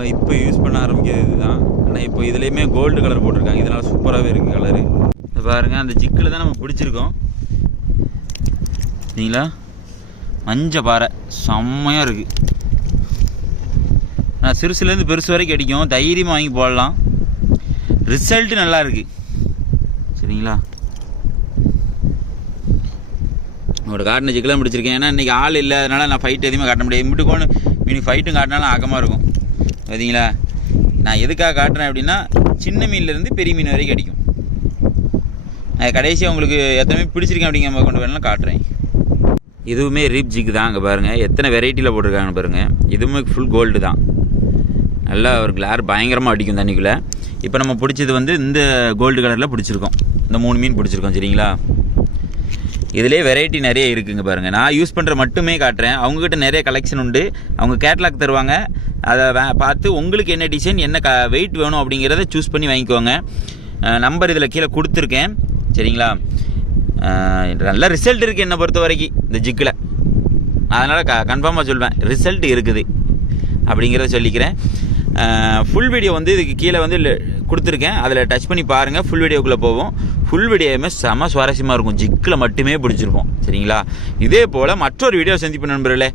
நம்ம இப்போ யூஸ் பண்ண ஆரம்பிக்கிறது இதுதான். ஆனால் இப்போ இதுலேயுமே கோல்டு கலர் போட்டிருக்காங்க, இதனால் சூப்பராகவே இருக்குது கலரு. பாருங்கள், அந்த ஜிக்கில் தான் நம்ம பிடிச்சிருக்கோம் சரிங்களா. மஞ்சள் பாறை செம்மையாக இருக்குது. நான் சிறுசுலேருந்து பெருசு வரைக்கும் அடிக்கும், தைரியமாக வாங்கி போடலாம். ரிசல்ட்டு நல்லா இருக்குது சரிங்களா. உங்களோட காட்டின ஜிக்கெலாம் பிடிச்சிருக்கேன். ஏன்னா இன்றைக்கி ஆள் இல்லை, அதனால் நான் ஃபைட் எதுவுமே காட்ட முடியாது. இம்பிட்டுக்கோன்னு மீன் ஃபைட்டும் காட்டினாலும் ஆகமாக இருக்கும் பார்த்தீங்களா. நான் எதுக்காக காட்டுறேன் அப்படின்னா, சின்ன மீன்லேருந்து பெரிய மீன் வரைக்கும் அடிக்கும். நான் கடைசியாக உங்களுக்கு எத்தனை மீன் பிடிச்சிருக்கேன் அப்படிங்கிற கொண்டு வேணாலும் காட்டுறேன். இதுவுமே ரீப் ஜிக்கு தான். அங்கே பாருங்கள் எத்தனை வெரைட்டியில் போட்டிருக்காங்க பாருங்கள். இதுவுமே ஃபுல் கோல்டு தான். நல்லா ஒரு கிளார் பயங்கரமாக அடிக்கும் தண்ணிக்குள்ளே. இப்போ நம்ம பிடிச்சது வந்து இந்த கோல்டு கலரில் பிடிச்சிருக்கோம். இந்த 3 மீன் பிடிச்சிருக்கோம் சரிங்களா. இதிலே வெரைட்டி நிறைய இருக்குங்க பாருங்கள். நான் யூஸ் பண்ணுற மட்டுமே காட்டுறேன். அவங்கக்கிட்ட நிறைய கலெக்ஷன் உண்டு. அவங்க கேட்லாக் தருவாங்க, அதை பார்த்து உங்களுக்கு என்ன டிசைன் என்ன வெயிட் வேணும் அப்படிங்கிறத சூஸ் பண்ணி வாங்கிக்கோங்க. நம்பர் இதில் கீழே கொடுத்துருக்கேன் சரிங்களா. நல்ல ரிசல்ட் இருக்குது என்னை பொறுத்த வரைக்கும் இந்த ஜிக்கில். அதனால் கன்ஃபார்மாக சொல்வேன் ரிசல்ட் இருக்குது அப்படிங்கிறத சொல்லிக்கிறேன். ஃபுல் வீடியோ வந்து இதுக்கு கீழே வந்து கொடுத்துருக்கேன், அதில் டச் பண்ணி பாருங்கள். ஃபுல் வீடியோக்குள்ளே போவோம். ஃபுல் வீடியோவுமே செம சுவாரஸ்யமாக இருக்கும். ஜிக்கில் மட்டுமே பிடிச்சிருப்போம் சரிங்களா. இதே போல் மற்றொரு வீடியோ சந்திப்பு நண்பர்களே.